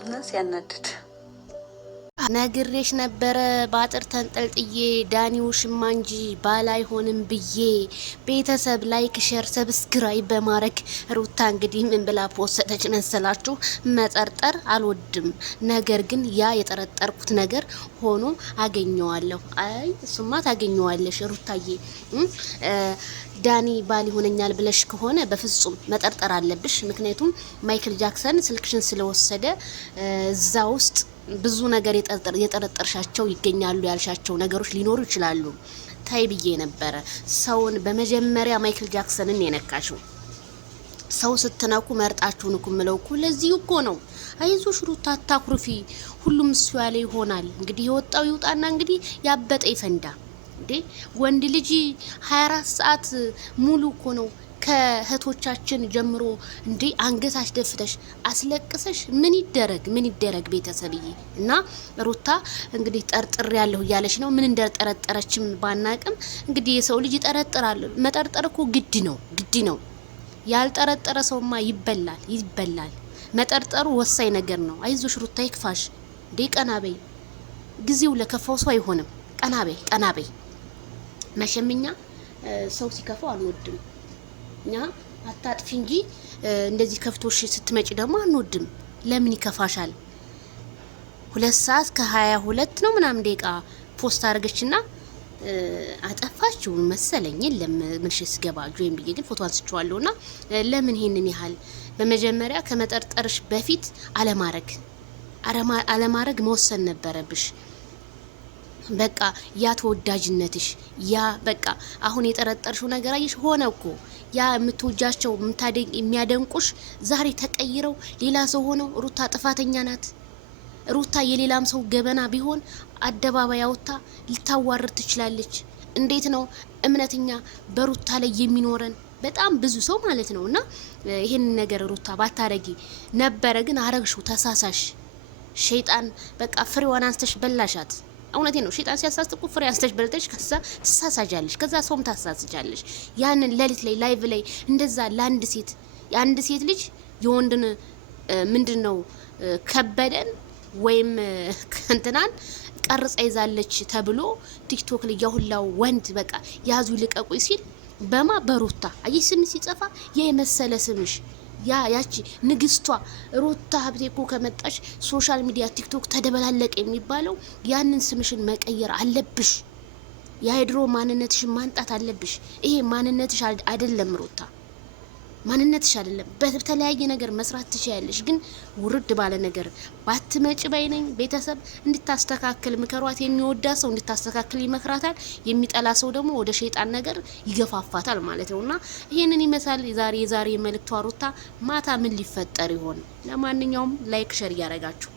እና ሲያናድድ ነግሬሽ ነበረ ባጥር ተንጠልጥዬ ዳኒው ሽማ እንጂ ባላይ ሆንም ብዬ። ቤተሰብ ላይክ ሼር ሰብስክራይብ በማድረግ ሩታ እንግዲህ ምን ብላ ፖስተች መሰላችሁ? መጠርጠር አልወድም፣ ነገር ግን ያ የጠረጠርኩት ነገር ሆኖ አገኘዋለሁ። አይ እሱማ ታገኘዋለሽ ሩታዬ። ዳኒ ባል ይሆነኛል ብለሽ ከሆነ በፍጹም መጠርጠር አለብሽ። ምክንያቱም ማይክል ጃክሰን ስልክሽን ስለወሰደ እዛ ውስጥ ብዙ ነገር የጠረጠርሻቸው ይገኛሉ ያልሻቸው ነገሮች ሊኖሩ ይችላሉ። ታይ ብዬ ነበረ። ሰውን በመጀመሪያ ማይክል ጃክሰንን የነካሽው ሰው ስትነኩ መርጣችሁ ንኩ ምለው እኮ ለዚህ እኮ ነው። አይዞሽ ሩታ አታኩርፊ፣ ሁሉም እሱ ያለ ይሆናል። እንግዲህ የወጣው ይውጣና እንግዲህ ያበጠ ይፈንዳ። እንዴ ወንድ ልጅ 24 ሰዓት ሙሉ እኮ ነው ከእህቶቻችን ጀምሮ እንዴ አንገት አስደፍተሽ አስለቅሰሽ ምን ይደረግ ቤተሰብዬ። እና ሩታ እንግዲህ ጠርጥር ያለሁ እያለች ነው። ምን እንደጠረጠረችም ባናቅም እንግዲህ የሰው ልጅ ይጠረጥራል። መጠርጠር እኮ ግድ ነው። ያልጠረጠረ ሰውማ ይበላል። መጠርጠሩ ወሳኝ ነገር ነው። አይዞሽ ሩታ ይክፋሽ። እንዴ ቀናበይ፣ ጊዜው ለከፋው ሰው አይሆንም። ቀናበይ። መሸምኛ ሰው ሲከፋው አንወድም። እኛ አታጥፊ እንጂ እንደዚህ ከፍቶሽ ስትመጪ ደግሞ አንወድም። ለምን ይከፋሻል? 2 ሰዓት ከ22 ነው ምናምን ደቂቃ ፖስት አድርገችና አጠፋችው መሰለኝ። የለም ምንሽ ስገባ ጆይን ብዬ ግን ፎቶ አንስቼዋለሁና ለምን ይሄንን ያህል በመጀመሪያ ከመጠርጠርሽ በፊት አለማረግ መወሰን ነበረብሽ። በቃ ያ ተወዳጅነትሽ ያ በቃ አሁን የጠረጠርሽው ነገር አይሽ ሆነ እኮ ያ የምትወጃቸው የሚያደንቁሽ ዛሬ ተቀይረው ሌላ ሰው ሆነው ሩታ ጥፋተኛ ናት። ሩታ የሌላም ሰው ገበና ቢሆን አደባባይ አውጥታ ልታዋርድ ትችላለች። እንዴት ነው እምነተኛ በሩታ ላይ የሚኖረን? በጣም ብዙ ሰው ማለት ነውና ይሄን ነገር ሩታ ባታረጊ ነበረ። ግን አረግሽው፣ ተሳሳሽ። ሸይጣን በቃ ፍሬዋን አንስተሽ በላሻት። እውነቴ ነው። ሸይጣን ሲያሳስት እኮ ፍሬ አንስተሽ በልተሽ ከዛ ትሳሳጃለሽ፣ ከዛ ሰውም ታሳስጃለሽ። ያንን ሌሊት ላይ ላይቭ ላይ እንደዛ የአንድ ሴት ልጅ የወንድን ምንድነው ከበደን ወይም እንትናን ቀርጻ ይዛለች ተብሎ ቲክቶክ ላይ ያሁላው ወንድ በቃ ያዙ ልቀቁኝ ሲል በሩታ አይ ስም ሲጸፋ የመሰለ ስምሽ ያቺ ንግስቷ ሩታ ሀብቴ እኮ ከመጣሽ ሶሻል ሚዲያ ቲክቶክ ተደበላለቀ የሚባለው ያንን ስምሽን መቀየር አለብሽ። የድሮ ማንነትሽን ማንጣት አለብሽ። ይሄ ማንነትሽ አይደለም ሩታ፣ ማንነትሽ አይደለም። በተለያየ ነገር መስራት ትችያለሽ፣ ግን ውርድ ባለ ነገር ባትመጭ ባይነኝ። ቤተሰብ እንድታስተካክል ምከሯት። የሚወዳ ሰው እንድታስተካክል ይመክራታል። የሚጠላ ሰው ደግሞ ወደ ሸይጣን ነገር ይገፋፋታል ማለት ነውና ይሄንን ይመስላል የዛሬ መልእክቷ ሩታ። ማታ ምን ሊፈጠር ይሆን? ለማንኛውም ላይክ ሸር ያረጋችሁ